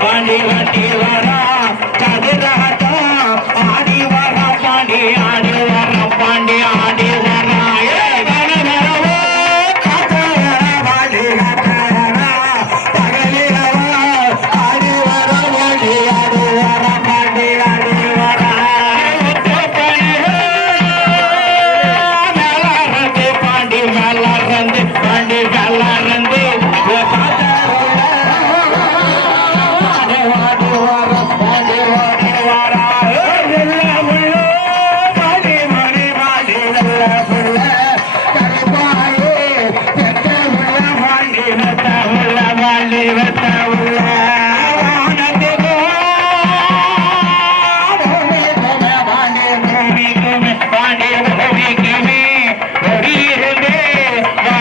வாண்டி வாண்டி வாண்டி Happy